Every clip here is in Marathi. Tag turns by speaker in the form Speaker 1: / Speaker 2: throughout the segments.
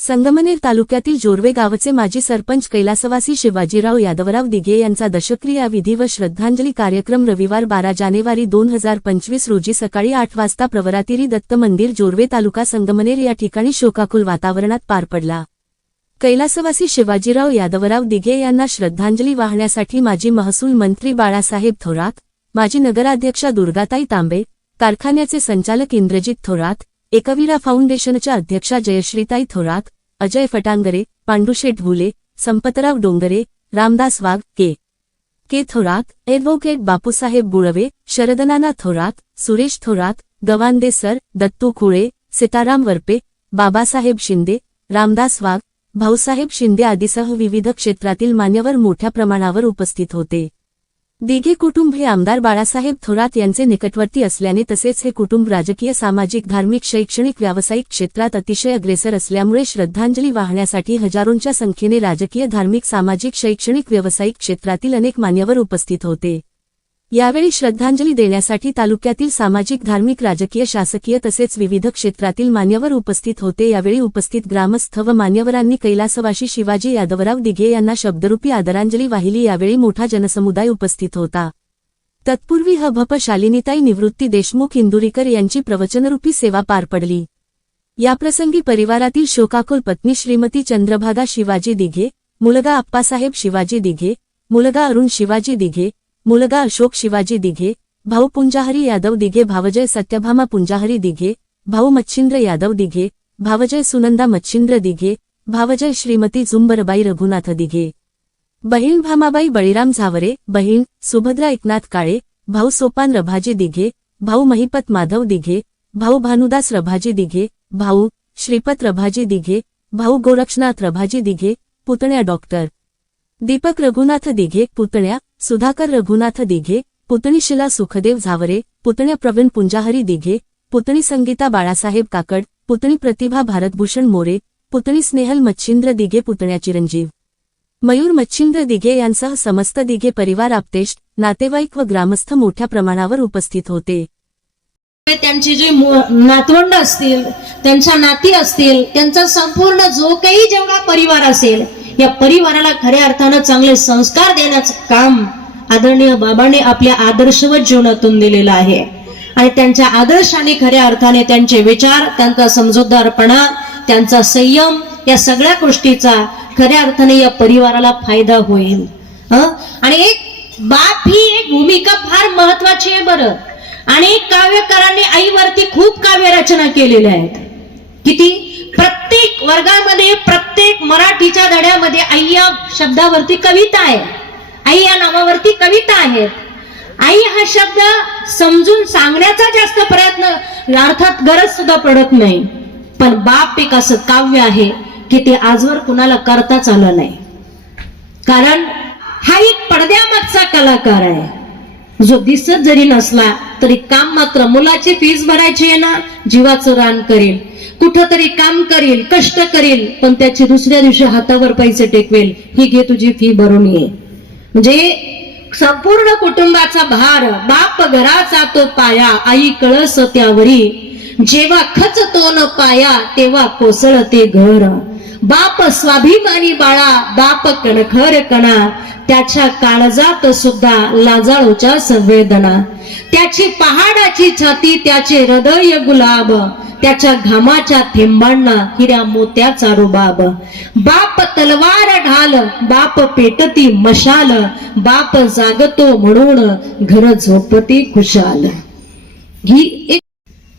Speaker 1: संगमनेर तालुक्यातील जोरवे गावचे माजी सरपंच कैलासवासी शिवाजीराव यादवराव दिघे यांचा दशक्रिया विधी व श्रद्धांजली कार्यक्रम रविवार बारा जानेवारी दोन हजार पंचवीस रोजी सकाळी आठ वाजता प्रवरातिरी दत्त मंदिर जोरवे तालुका संगमनेर या ठिकाणी शोकाकुल वातावरणात पार पडला. कैलासवासी शिवाजीराव यादवराव दिघे यांना श्रद्धांजली वाहण्यासाठी माजी महसूल मंत्री बाळासाहेब थोरात माजी नगराध्यक्षा दुर्गाताई तांबे कारखान्याचे संचालक इंद्रजित थोरात एकविरा फाउंडेशनच्या अध्यक्षा Jayashreetai Thorat Ajay Phatangare Pandusheth Bhule Sampatrao Dongare Ramdas Wagh K. K. Thorat advocate Bapusaheb Bulve Sharadnana Thorat Suresh Thorat Gavande sir Dattu Khule Sitaram Varpe Babasaheb Shinde Ramdas Wagh Bhausaheb Shinde आदीसह विविध क्षेत्रातील मान्यवर मोठ्या प्रमाणावर उपस्थित होते. दिघे कुटुंब हे आमदार बाळासाहेब थोरात यांचे निकटवर्ती असल्याने तसेच हे कुटुंब राजकीय सामाजिक धार्मिक शैक्षणिक व्यावसायिक क्षेत्रात अतिशय अग्रेसर असल्यामुळे श्रद्धांजली वाहण्यासाठी हजारोंच्या संख्येने राजकीय धार्मिक सामाजिक शैक्षणिक व्यावसायिक क्षेत्रातील अनेक मान्यवर उपस्थित होते. यावेळी श्रद्धांजली देण्यासाठी तालुक्यातील सामाजिक धार्मिक राजकीय शासकीय तसेच विविध क्षेत्रातील मान्यवर उपस्थित होते. यावेळी उपस्थित ग्रामस्थ व मान्यवरांनी कैलासवाशी शिवाजी यादवराव दिघे यांना शब्दरूपी आदरांजली वाहिली. यावेळी मोठा जनसमुदाय उपस्थित होता. तत्पूर्वी हभप शालिनीताई निवृत्ती देशमुख इंदुरीकर यांची प्रवचनरूपी सेवा पार पडली. याप्रसंगी परिवारातील शोकाकुल पत्नी श्रीमती चंद्रभागा शिवाजी दिघे मुलगा आप्पासाहेब शिवाजी दिघे मुलगा अरुण शिवाजी दिघे मुलगा अशोक शिवाजी दिघे भाऊ पुंजाहरी यादव दिघे भावजय सत्यभामा पुंजाहरी दिघे भाऊ मच्छिंद्र यादव दिघे भावजय सुनंदा मच्छिंद्र दिघे भावजय श्रीमती झुंबरबाई रघुनाथ दिघे बहीण भामाबाई बळीराम झावरे बहीण सुभद्रा एकनाथ काळे भाऊ सोपान रभाजी दिघे भाऊ महिपत माधव दिघे भाऊ भानुदास रभाजी दिघे भाऊ श्रीपत रभाजी दिघे भाऊ गोरक्षनाथ रभाजी दिघे पुतण्या डॉक्टर दीपक रघुनाथ दिघे पुतण्या सुधाकर रघुनाथ दिघे पुतणी शिला सुखदेव झावरे पुतण्या प्रवीण पुंजाहरी दिघे पुतणी संगीता बाळासाहेब काकड पुतणी प्रतिभा भारतभूषण मोरे पुतणी स्नेहल मच्छिंद्र दिघे पुतण्या चिरंजीव. मयूर मच्छिंद्र दिघे यांसह समस्त दिघे परिवार आपतेष्ट नातेवाईक व ग्रामस्थ मोठ्या प्रमाणावर उपस्थित होते.
Speaker 2: त्यांचे जे नातवंड असतील त्यांच्या नाती असतील त्यांचा संपूर्ण जो काही जेवढा परिवार असेल या परिवाराला खऱ्या अर्थानं चांगले संस्कार देण्याचं काम आदरणीय बाबांनी आपल्या आदर्शवत जीवनातून दिलेलं आहे. आणि त्यांच्या आदर्शाने खऱ्या अर्थाने त्यांचे विचार त्यांचा समजूतदारपणा त्यांचा संयम या सगळ्या गोष्टीचा खऱ्या अर्थाने या परिवाराला फायदा होईल. आणि एक बाप ही एक भूमिका फार महत्वाची आहे बरं. अनेक काव्यकारांनी आईवरती खूप काव्य रचना केलेल्या आहेत. किती? वर्गामध्ये प्रत्येक मराठीच्या धड्यामध्ये आई या शब्दावरती कविता आहे. आई या नावावरती कविता आहेत आई हा शब्द समजून सांगण्याचा जास्त प्रयत्न अर्थात गरज सुद्धा पडत नाही. पण बाप एक असं काव्य आहे की ते आजवर कुणाला करताच आलं नाही. कारण हा एक पडद्यामागचा कलाकार आहे. जो दिसत जरी नसला तरी काम मात्र मुलाची फीज भरायची आहे ना? जीवाचं रान करेल कुठतरी काम करेल कष्ट करेल पण त्याची दुसऱ्या दिवशी हातावर पैसे टेकवेल. ही घे तुझी फी भरून ये. म्हणजे संपूर्ण कुटुंबाचा भार बाप घराचा तो पाया आई कळस त्यावरी. जेव्हा खचतो न पाया तेव्हा कोसळते घर. बाप स्वाभिमानी बाळा बाप कणखर कणा. त्याच्या काळजात सुद्धा लाजाळूच्या संवेदना. त्याची पहाडाची छाती त्याचे हृदय गुलाब. त्याच्या घामाच्या थेंबांना हिऱ्या मोत्याचा रुबाब. बाप तलवार ढाल बाप पेटती मशाल. बाप जागतो म्हणून घर झोपती खुशाल. ही एक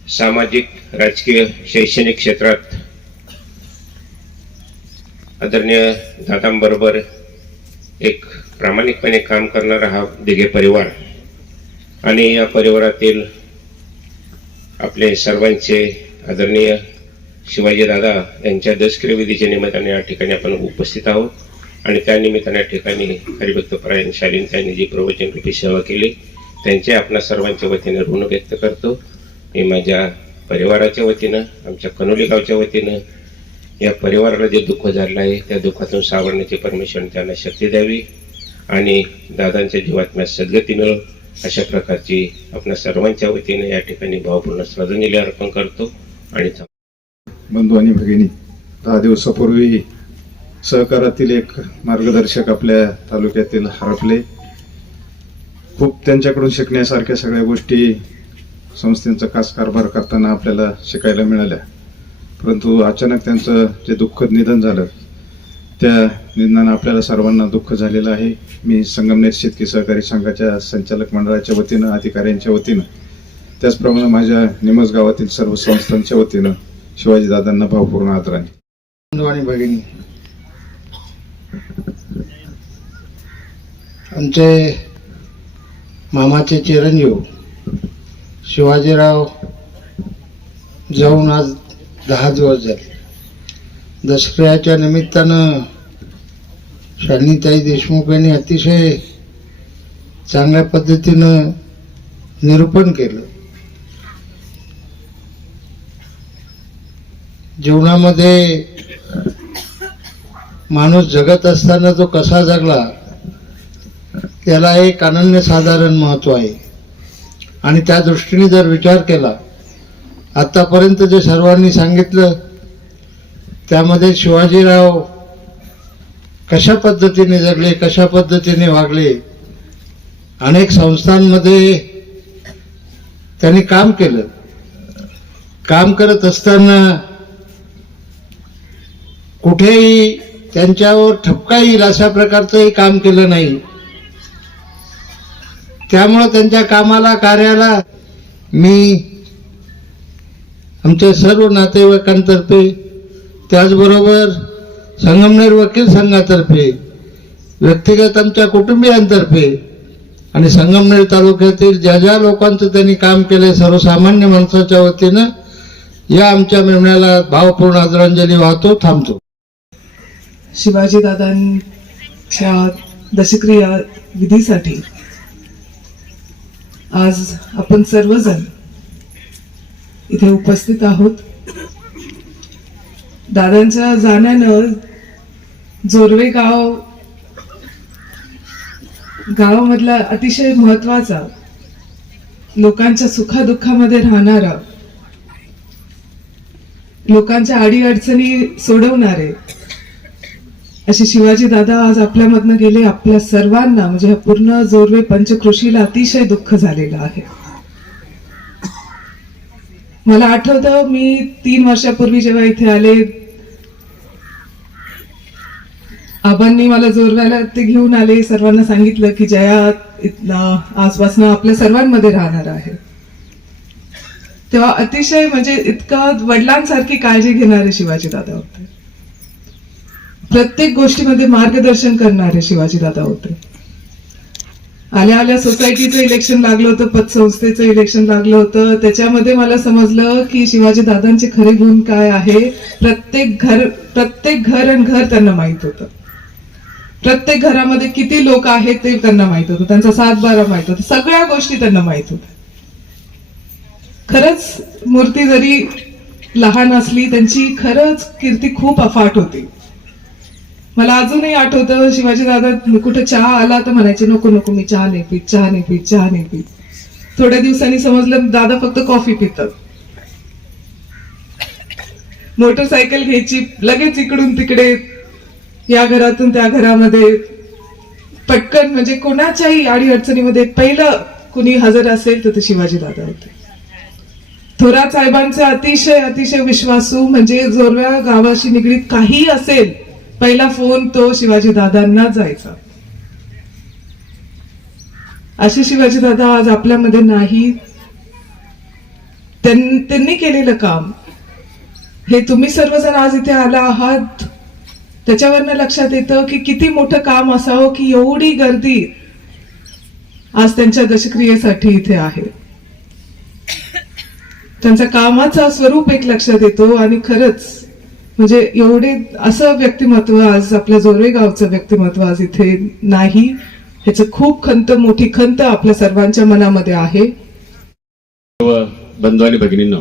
Speaker 3: सामाजिक राजकीय शैक्षणिक क्षेत्रात आदरणीय दादांबरोबर एक प्रामाणिकपणे काम करणारा हा दिघे परिवार आणि या परिवारातील आपले सर्वांचे आदरणीय शिवाजी दादा यांच्या दशक्रियविधीच्या निमित्ताने या ठिकाणी आपण उपस्थित आहोत. आणि त्या निमित्ताने या ठिकाणी हरिभक्तपरायण शालीन त्यांनी जी प्रवचन रूपी सेवा केली त्यांचे आपणा सर्वांच्या वतीने ऋण व्यक्त करतो. मी माझ्या परिवाराच्या वतीनं आमच्या कनोली गावच्या वतीनं या परिवाराला जे दुःख झालं आहे त्या दुःखातून सावरण्याची परमेश्वर त्यांना शक्ती द्यावी आणि दादांच्या जीवात्म्या सद्गती मिळो. अशा प्रकारची आपल्या सर्वांच्या वतीने या ठिकाणी भावपूर्ण श्रद्धांजली अर्पण करतो आणि
Speaker 4: बंधू आणि भगिनी दहा दिवसापूर्वी सहकारातील एक मार्गदर्शक आपल्या तालुक्यातील हरपले. खूप त्यांच्याकडून शिकण्यासारख्या सगळ्या गोष्टी संस्थेचा कास कारभार करताना आपल्याला शिकायला मिळाल्या. परंतु अचानक त्यांचं जे दुःखद निधन झालं त्या निधनानं आपल्याला सर्वांना दुःख झालेलं आहे. मी संगमनेर शेतकी सहकारी संघाच्या संचालक मंडळाच्या वतीनं अधिकाऱ्यांच्या वतीनं त्याचप्रमाणे माझ्या निमज गावातील सर्व संस्थांच्या वतीनं शिवाजीदादांना भावपूर्ण आदरांजली
Speaker 5: बंधू आणि भगिनी आमचे मामाचे चिरंजीव शिवाजीराव जाऊन आज दहा दिवस झाले. दसऱ्याच्या निमित्तानं शालिनीताई देशमुख यांनी अतिशय चांगल्या पद्धतीनं निरूपण केलं. जीवनामध्ये माणूस जगत असताना तो कसा जगला याला एक अनन्यसाधारण महत्त्व आहे. आणि त्या दृष्टीने जर विचार केला आतापर्यंत जे सर्वांनी सांगितलं त्यामध्ये शिवाजीराव कशा पद्धतीने जगले कशा पद्धतीने वागले अनेक संस्थांमध्ये त्यांनी काम केलं. काम करत असताना कुठेही त्यांच्यावर ठपका येईल अशा प्रकारचंही काम केलं नाही. त्यामुळं त्यांच्या कामाला कार्याला मी आमच्या सर्व नातेवाईकांतर्फे त्याचबरोबर संगमनेर वकील संघातर्फे व्यक्तिगत आमच्या कुटुंबियांतर्फे आणि संगमनेर तालुक्यातील ज्या ज्या लोकांचं त्यांनी काम केले सर्वसामान्य माणसाच्या वतीनं या आमच्या मेमण्याला भावपूर्ण आदरांजली वाहतो थांबतो.
Speaker 6: शिवाजीदादांच्या दशक्रिया विधीसाठी आज आपण सर्वजण इथे उपस्थित आहोत. दादांच्या जाण्यानं जोरवे गाव गावामधला अतिशय महत्त्वाचा लोकांच्या सुखादुःखामध्ये राहणारा लोकांच्या अडीअडचणी सोडवणारे असे शिवाजी दादा आज आपल्यामधनं गेले. आपल्या सर्वांना म्हणजे पूर्ण जोरवे पंचकृषीला अतिशय दुःख झालेलं आहे. मला आठवतं मी तीन वर्षापूर्वी जेव्हा इथे आले आबांनी मला जोरव्याला ते घेऊन आले. सर्वांना सांगितलं की जया इथला आजपासून आपल्या सर्वांमध्ये राहणार आहे. तेव्हा अतिशय म्हणजे इतकं वडिलांसारखी काळजी घेणारे शिवाजी दादा होते. प्रत्येक गोष्टीमध्ये मार्गदर्शन करणारे शिवाजी दादा होते. आल्या आल्या सोसायटीचं इलेक्शन लागलं होतं पतसंस्थेचं इलेक्शन लागलं होतं. त्याच्यामध्ये मला समजलं की शिवाजी दादांचे खरे गुण काय आहे? प्रत्येक घर प्रत्येक घर आणि घर त्यांना माहीत होतं. प्रत्येक घरामध्ये किती लोक आहेत ते त्यांना माहीत होतं. त्यांचा सात बारा माहीत होतं. सगळ्या गोष्टी त्यांना माहीत होत्या. खरंच मूर्ती जरी लहान असली त्यांची खरंच कीर्ती खूप अफाट होती. मला अजूनही आठवतं शिवाजी दादा कुठे चहा आला तर म्हणायचे नको नको मी चहा नाही पीत चहा नाही पीत चहा नाही पीत. थोड्या दिवसांनी समजलं दादा फक्त कॉफी पितात. मोटरसायकल घ्यायची लगेच इकडून तिकडे या घरातून त्या घरामध्ये. पटकन म्हणजे कोणाच्याही आडी अडचणीमध्ये पहिलं कुणी हजर असेल तर ते शिवाजी दादा होते. थोरात साहेबांचे अतिशय अतिशय विश्वासू म्हणजे जोरव्या गावाशी निगडीत काही असेल पहिला फोन तो शिवाजी दादांना जायचा. असे शिवाजी दादा आज आपल्यामध्ये नाही त्यांनी केलेलं काम. हे तुम्ही सर्वजण आज इथे आला आहात. त्याच्यावरनं लक्षात येतं की किती मोठं काम असावं की एवढी गर्दी आज त्यांच्या दशक्रियेसाठी इथे आहे. त्यांच्या कामाचा स्वरूप एक लक्षात येतो आणि खरंच म्हणजे एवढे असं व्यक्तिमत्व आज आपल्या जोरवे गावचं व्यक्तिमत्व आज इथे नाही. ह्याचं खूप खंत मोठी खंत आपल्या सर्वांच्या मनामध्ये आहे.
Speaker 7: हो, बंधू आणि भगिनींना.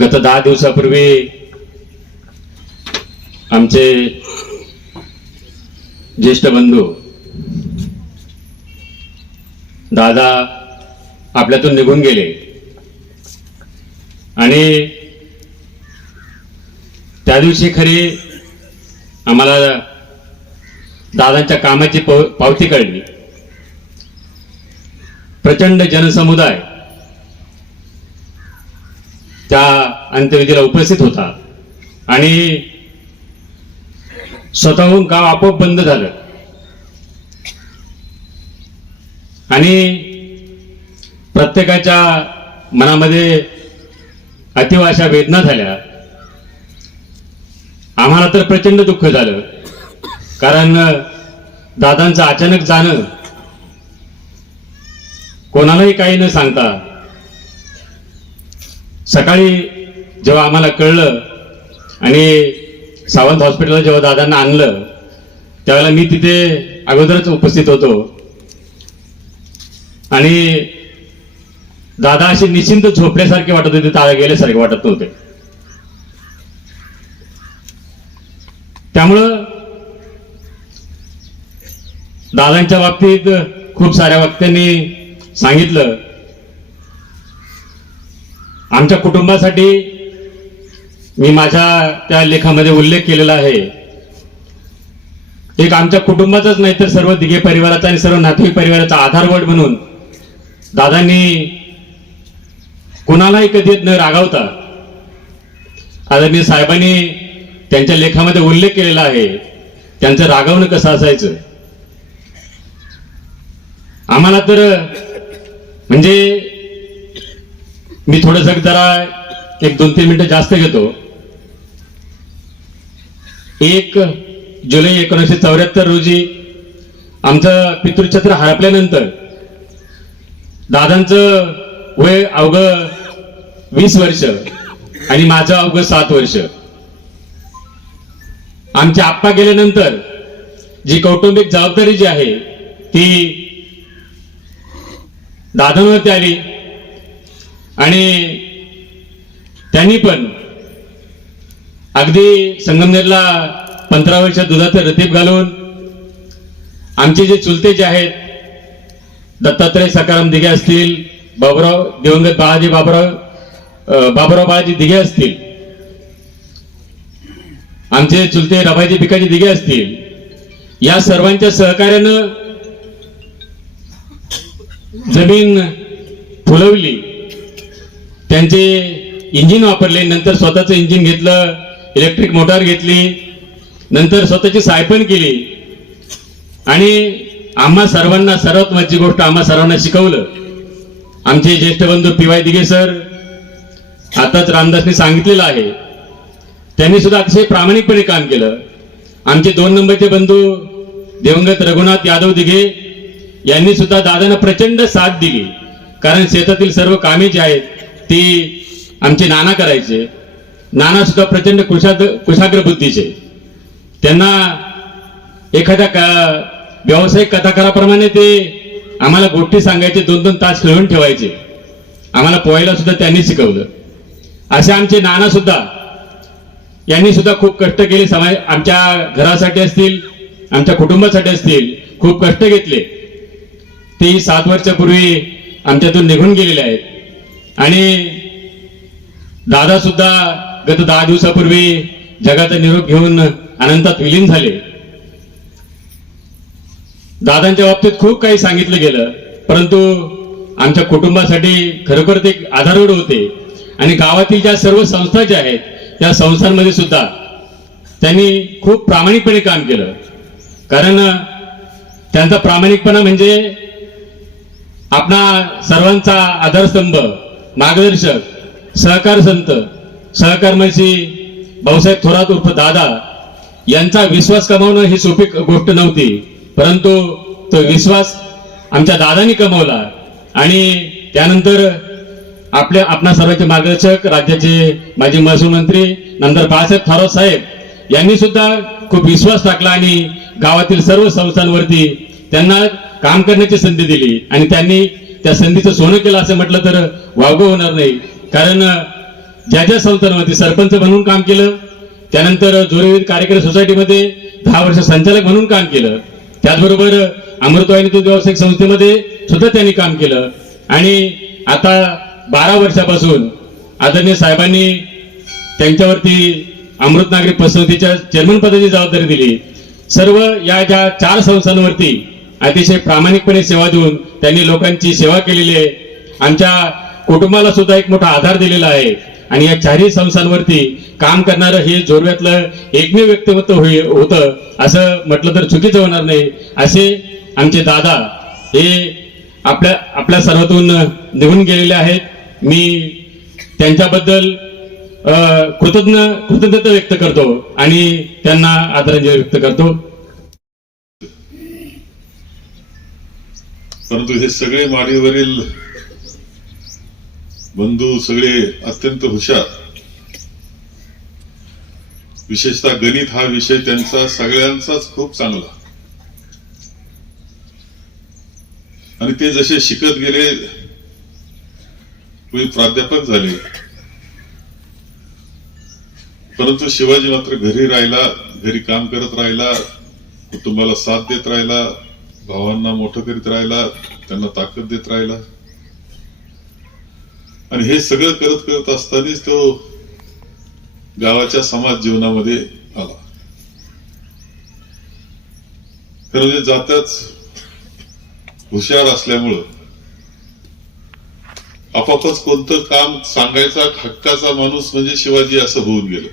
Speaker 7: गत दहा दिवसापूर्वी आमचे ज्येष्ठ बंधू दादा आपल्यातून निघून गेले. आणि त्या दिवशी खरी आम्हाला दादांच्या कामाची पाव- पावती कळली. प्रचंड जनसमुदाय त्या अंत्यविधीला उपस्थित होता आणि स्वतःहून गाव आपोआप बंद झालं. आणि प्रत्येकाच्या मनामध्ये अतिवाशा वेदना झाल्या. आम्हाला तर प्रचंड दुःख झालं. कारण दादांचं अचानक जाणं कोणालाही काही न सांगता सकाळी जेव्हा आम्हाला कळलं आणि सावंत हॉस्पिटलला जेव्हा दादांना आणलं त्यावेळेला मी तिथे अगोदरच उपस्थित होतो. आणि दादा असे निश्चिंत झोपल्यासारखे वाटत होते ताळ्या गेल्यासारखे वाटत नव्हते. त्यामुळं दादांच्या बाबतीत खूप साऱ्या वक्त्यांनी सांगितलं. आमच्या कुटुंबासाठी मी माझ्या त्या लेखामध्ये उल्लेख केलेला आहे. एक आमच्या कुटुंबाचाच नाही तर सर्व दिघे परिवाराचा आणि सर्व नातेवाईक परिवाराचा आधारवड म्हणून दादांनी कुणालाही कधी न रागावता आदरणीय साहेबांनी त्यांच्या लेखामध्ये उल्लेख केलेला आहे. त्यांचं रागवणं कसं असायचं? आम्हाला तर म्हणजे मी थोडस जरा एक दोन तीन मिनिटं जास्त घेतो. एक जुलै एकोणीसशे चौऱ्याहत्तर रोजी आमचं पितृछत्र हरपल्यानंतर दादांचं वय अवघं वीस वर्ष आणि माझं अवघं सात वर्ष. आमचे आप्पा गेल्यानंतर जी कौटुंबिक जबाबदारी जी आहे ती दादांवरती आली. आणि त्यांनी पण अगदी संगमनेरला पंधरा वर्ष दुधाचं रतीब घालून आमचे जे चुलते जे आहेत दत्तात्रय सकाराम दिघे असतील बाबुराव दिवंगत बाळाजी बाबुराव अं, बाबुराव बाळाजी दिघे असतील आमचे चुलते रबाजी भिकाजी दिघे असतील. या सर्वांच्या सहकार्यानं जमीन फुलवली. त्यांचे इंजिन वापरले. नंतर स्वतःचं इंजिन घेतलं. इलेक्ट्रिक मोटार घेतली. नंतर स्वतःची सायपण केली. आणि आम्हा सर्वांना सर्वात महत्वाची गोष्ट आम्हा सर्वांना शिकवलं. आमचे ज्येष्ठ बंधू पी वाय दिघे सर आताच रामदासने सांगितलेलं आहे. त्यांनी सुद्धा अतिशय प्रामाणिकपणे काम केलं. आमचे दोन नंबरचे बंधू दिवंगत रघुनाथ यादव दिघे यांनी सुद्धा दादांना प्रचंड साथ दिली. कारण शेतातील सर्व कामे जी आहेत ती आमचे नाना करायचे. नाना सुद्धा प्रचंड कुशाद कुशाग्र बुद्धीचे. त्यांना एखाद्या का- व्यावसायिक कथाकाराप्रमाणे ते आम्हाला गोष्टी सांगायचे दोन दोन तास खेळून ठेवायचे. आम्हाला पोहायला सुद्धा त्यांनी शिकवलं. असे आमचे नाना सुद्धा यांनी सुद्धा खूप कष्ट केले. समाज आमच्या घरासाठी असतील आमच्या कुटुंबासाठी असतील खूप कष्ट घेतले. ते सात वर्षापूर्वी आमच्यातून निघून गेलेले आहेत. आणि दादा सुद्धा गत दहा दिवसापूर्वी जगाचा निरोप घेऊन अनंतात विलीन झाले. दादांच्या बाबतीत खूप काही सांगितलं गेलं परंतु आमच्या कुटुंबासाठी खरोखर ते एक आधारवड होते. आणि गावातील ज्या सर्व संस्था ज्या आहेत या संस्थांमध्ये सुद्धा त्यांनी खूप प्रामाणिकपणे काम केलं. कारण त्यांचा प्रामाणिकपणा म्हणजे आपणा सर्वांचा आधारस्तंभ मार्गदर्शक सहकार संत सहकर्मशी भाऊसाहेब थोरात उर्फ दादा यांचा विश्वास कमावणं ही सोपी गोष्ट नव्हती. परंतु तो विश्वास आमच्या दादानी कमवला आणि त्यानंतर आपल्या आपणा सर्वांचे मार्गदर्शक राज्याचे माजी महसूल मंत्री नंतर बाळासाहेब थोरात साहेब यांनी सुद्धा खूप विश्वास टाकला आणि गावातील सर्व संस्थांवरती त्यांना काम करण्याची संधी दिली. आणि त्यांनी त्या संधीचं सोनं केलं असं म्हटलं तर वावगं होणार नाही. कारण ज्या ज्या संस्थांमध्ये सरपंच म्हणून काम केलं त्यानंतर जोरवीर कार्यकारी सोसायटीमध्ये दहा वर्ष संचालक म्हणून काम केलं त्याचबरोबर अमृतवाहिनी दूध व्यावसायिक संस्थेमध्ये सुद्धा त्यांनी काम केलं. आणि आता बारा वर्षापासून आदरणीय साहेबांनी त्यांच्यावरती अमृतनागरी पसंतीच्या चेअरमन पदाची जबाबदारी दिली. सर्व या ज्या चार संस्थांवरती अतिशय प्रामाणिकपणे सेवा देऊन त्यांनी लोकांची सेवा केलेली आहे. आमच्या कुटुंबाला सुद्धा एक मोठा आधार दिलेला आहे. आणि या चारही संस्थांवरती काम करणारं हे जोरव्यातलं एकमेव व्यक्तिमत्व होई- होतं असं म्हटलं तर चुकीचं होणार नाही. असे आमचे दादा हे आपल्या आपल्या सर्वातून निघून गेलेले आहेत. मी त्यांच्याबद्दल कृतज्ञ कृतज्ञता व्यक्त करतो आणि त्यांना आदरांजली व्यक्त करतो.
Speaker 8: परंतु हे सगळे माडीवरील बंधू सगळे अत्यंत हुशार. विशेषतः गणित हा विषय त्यांचा सगळ्यांचाच खूप चांगला. आणि ते जसे शिकत गेले तुम्ही प्राध्यापक झाले. परंतु शिवाजी मात्र घरी राहिला घरी काम करत राहिला कुटुंबाला साथ देत राहिला भावांना मोठं करीत राहिला त्यांना ताकद देत राहिला. आणि हे सगळं करत करत असतानाच तो गावाच्या समाज जीवनामध्ये आला. खरं म्हणजे जात्याच हुशार असल्यामुळं आपापच कोणतं काम सांगायचा हक्काचा माणूस म्हणजे शिवाजी असं होऊन गेलं.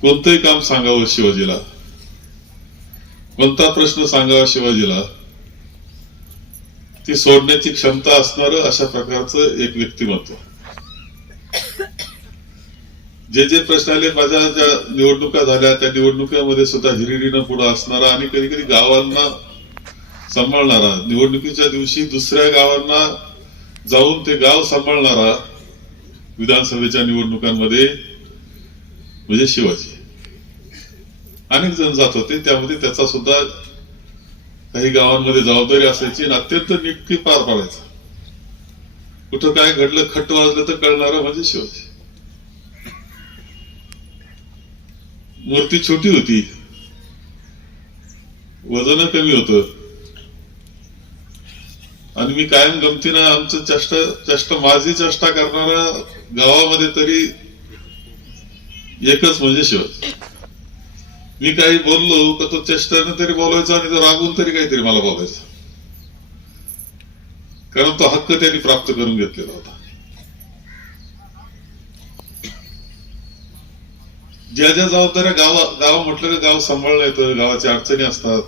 Speaker 8: कोणतंही काम सांगावं शिवाजीला. कोणता प्रश्न सांगावा शिवाजीला. ती सोडण्याची क्षमता असणार अशा प्रकारचं एक व्यक्तिमत्व. जे जे प्रश्न आले माझ्या ज्या निवडणुका झाल्या त्या निवडणुकामध्ये सुद्धा हिरिरीनं पुढे असणारा आणि कधी कधी गावांना सांभाळणारा. निवडणुकीच्या दिवशी दुसऱ्या गावांना जाऊन ते गाव सांभाळणारा विधानसभेच्या निवडणुकांमध्ये म्हणजे शिवाजी. अनेक जण जात होते त्यामध्ये त्याचा सुद्धा काही गावांमध्ये जबाबदारी असायची आणि अत्यंत निटकी पार पाडायचा. कुठं काय घडलं खट्ट वाजलं तर कळणार म्हणजे शिवाजी. मूर्ती छोटी होती. वजन कमी होतं. आणि मी कायम गमतीनं आमचं चष्ट चष्ट माझी चष्टा करणारा गावामध्ये तरी एकच म्हणजे शिवाजी मी काही बोललो तर तो चेष्टाने तरी बोलायचा आणि तो रागून तरी काहीतरी मला बोलायचं. कारण तो हक्क त्यांनी प्राप्त करून घेतलेला होता. ज्या ज्या जबाबदाऱ्या गावा गाव म्हटलं का गाव सांभाळणं येतं गावाच्या अडचणी असतात.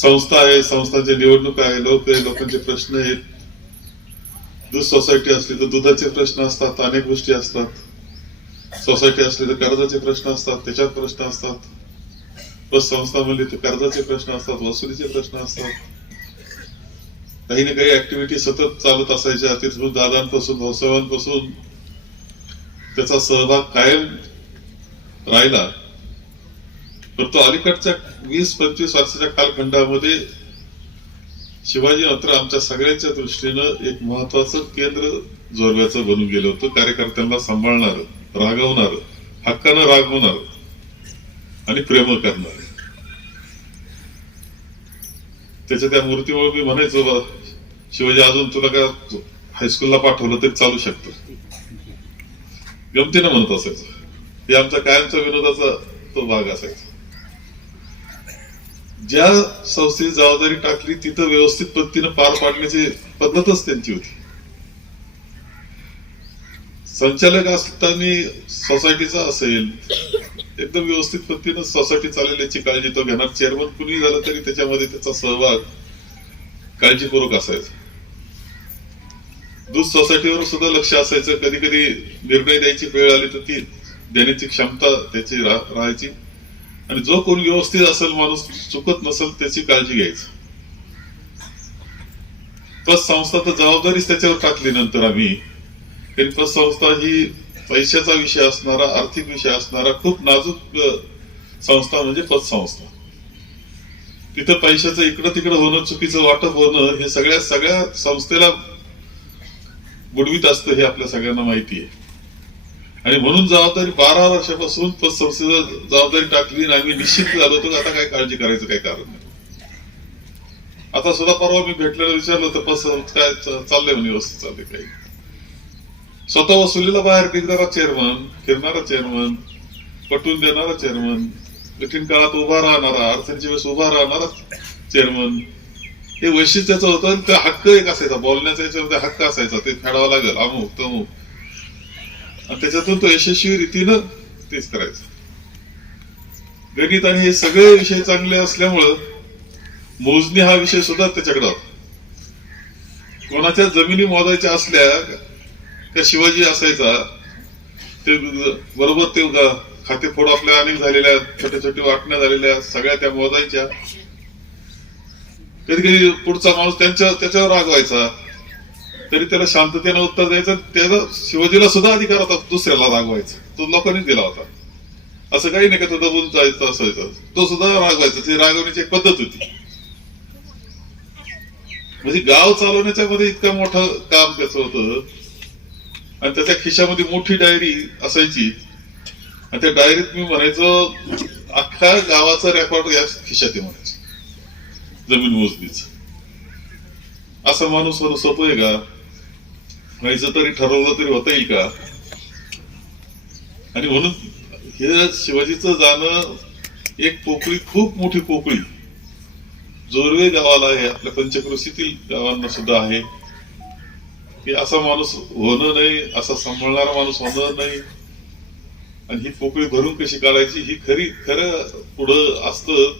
Speaker 8: संस्था आहे संस्थांची निवडणूक आहे लोक आहे लोकांचे प्रश्न आहेत. दूध सोसायटी असली तर दुधाचे प्रश्न असतात अनेक गोष्टी असतात. सोसायटी असली तर कर्जाचे प्रश्न असतात त्याच्यात प्रश्न असतात. बस संस्था म्हणली तर कर्जाचे प्रश्न असतात वसुलीचे प्रश्न असतात. काही ना काही ऍक्टिव्हिटी सतत चालत असायच्या तिथून दादांपासून भाऊसाहेबांपासून. त्याचा सहभाग कायम राहिला. तर तो अलीकडच्या वीस पंचवीस वर्षाच्या कालखंडामध्ये शिवाजी मात्र आमच्या सगळ्यांच्या दृष्टीनं एक महत्वाचं केंद्र जोरव्याचं बनून गेलं होतं. कार्यकर्त्यांना सांभाळणार रागवणार हक्कानं रागवणार आणि प्रेम करणार. त्याच्या त्या मूर्तीमुळे मी म्हणायचो शिवाजी अजून तुला का हायस्कूलला पाठवलं तरी चालू शकतं. गमतीनं म्हणत असायचं. हे आमच्या कायमच्या विनोदाचा तो भाग असायचा. ज्या संस्थेची जबाबदारी टाकली तिथं व्यवस्थित पद्धतीनं पार पाडण्याची पद्धतच त्यांची होती. संचालक असताना सोसायटीचा असेल एकदम व्यवस्थित पद्धतीनं सोसायटी चालवल्याची काळजी तो घेणार. चेअरमन कुणी झालं तरी त्याच्यामध्ये त्याचा सहभाग काळजीपूर्वक असायचा. दूध सोसायटीवर सुद्धा लक्ष असायचं. कधी कधी निर्णय द्यायची वेळ आली तर ती देण्याची क्षमता त्याची रा- राहायची. आणि जो कोणी व्यवस्थित असेल माणूस चुकत नसेल त्याची काळजी घ्यायची. पतसंस्था तर जबाबदारीच त्याच्यावर टाकली नंतर आम्ही. कारण पतसंस्था ही पैशाचा विषय असणारा आर्थिक विषय असणारा खूप नाजूक संस्था म्हणजे पतसंस्था तिथं पैशाचं इकडं तिकडं होणं चुकीचं वाटप होणं हे सगळ्या सगळ्या संस्थेला बुडवीत असतं हे आपल्या सगळ्यांना माहिती आहे. आणि म्हणून जबाबदारी बारा वर्षापासून पतसंस्थेला जबाबदारी टाकली आणि आम्ही निश्चित झालो होतो आता काय काळजी करायचं काही कारण नाही. आता सुद्धा परवा मी भेटलेलं विचारलं तर पस काय चाललंय म्हणे व्यवस्थित चालले काही. स्वतः वसुलीला बाहेर निघणारा चेअरमन फिरणारा चेअरमन पटवून देणारा चेअरमन कठीण काळात उभा राहणारा अडचणीच्या वेळेस उभा राहणारा चेअरमन हे वैशिष्ट्याचं होतं आणि त्या हक्क एक असायचा. बोलण्याचा याच्यामध्ये हक्क असायचा. ते फेडावा लागेल. अमुक तमुक. आणि त्याच्यातून तो यशस्वी रीतीनं तेच करायचं. गणित आणि हे सगळे विषय चांगले असल्यामुळं मोजणी हा विषय सुद्धा त्याच्याकडे होता. कोणाच्या जमिनी मोजायच्या असल्या का शिवाजी असायचा ते बरोबर ते खाते फोड आपल्या अनेक झालेल्या छोट्या छोट्या वाटण्या झालेल्या सगळ्या त्या मोजायच्या. कधी कधी पुढचा माणूस त्यांच्या त्याच्यावर रागवायचा. तरी त्याला शांततेनं उत्तर द्यायचं त्याला शिवाजीला सुद्धा अधिकार होता दुसऱ्याला रागवायचा. तो लोकांनी दिला होता. असं काही नाही का तो दबून जायचं असायचं. तो सुद्धा रागवायचा. ती रागवण्याची एक पद्धत होती. म्हणजे गाव चालवण्याच्या मध्ये इतकं मोठं काम त्याचं होतं. आणि त्याच्या खिशामध्ये मोठी डायरी असायची. आणि त्या डायरीत मी म्हणायचो अख्ख्या गावाचा रेकॉर्ड या खिशात आहे म्हणायचं. जमीन मोजणीच. असं माणूस होणं सोपं आहे का? व्हायचं तरी ठरवलं तरी होता येईल का? आणि म्हणून हे शिवाजीचं जाणं एक पोकळी खूप मोठी पोकळी. जोरवे गावाला आहे आपल्या पंचक्रोशीतील गावांना सुद्धा आहे. की असा माणूस होणं नाही असा सांभाळणारा माणूस होणं नाही. आणि ही पोकळी भरून कशी काढायची ही खरी खरं पुढं असतं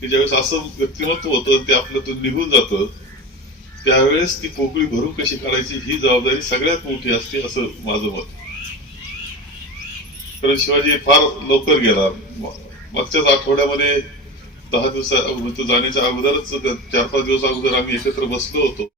Speaker 8: की ज्यावेळेस असं व्यक्तिमत्व होतं ते आपल्यातून निघून जातं. त्यावेळेस ती पोकळी भरून कशी काढायची ही जबाबदारी सगळ्यात मोठी असते असं माझं मत. कारण शिवाजी फार लवकर गेला. मागच्याच आठवड्यामध्ये दहा दिवसा जाण्याच्या अगोदरच चार पाच दिवस अगोदर आम्ही एकत्र बसलो होतो.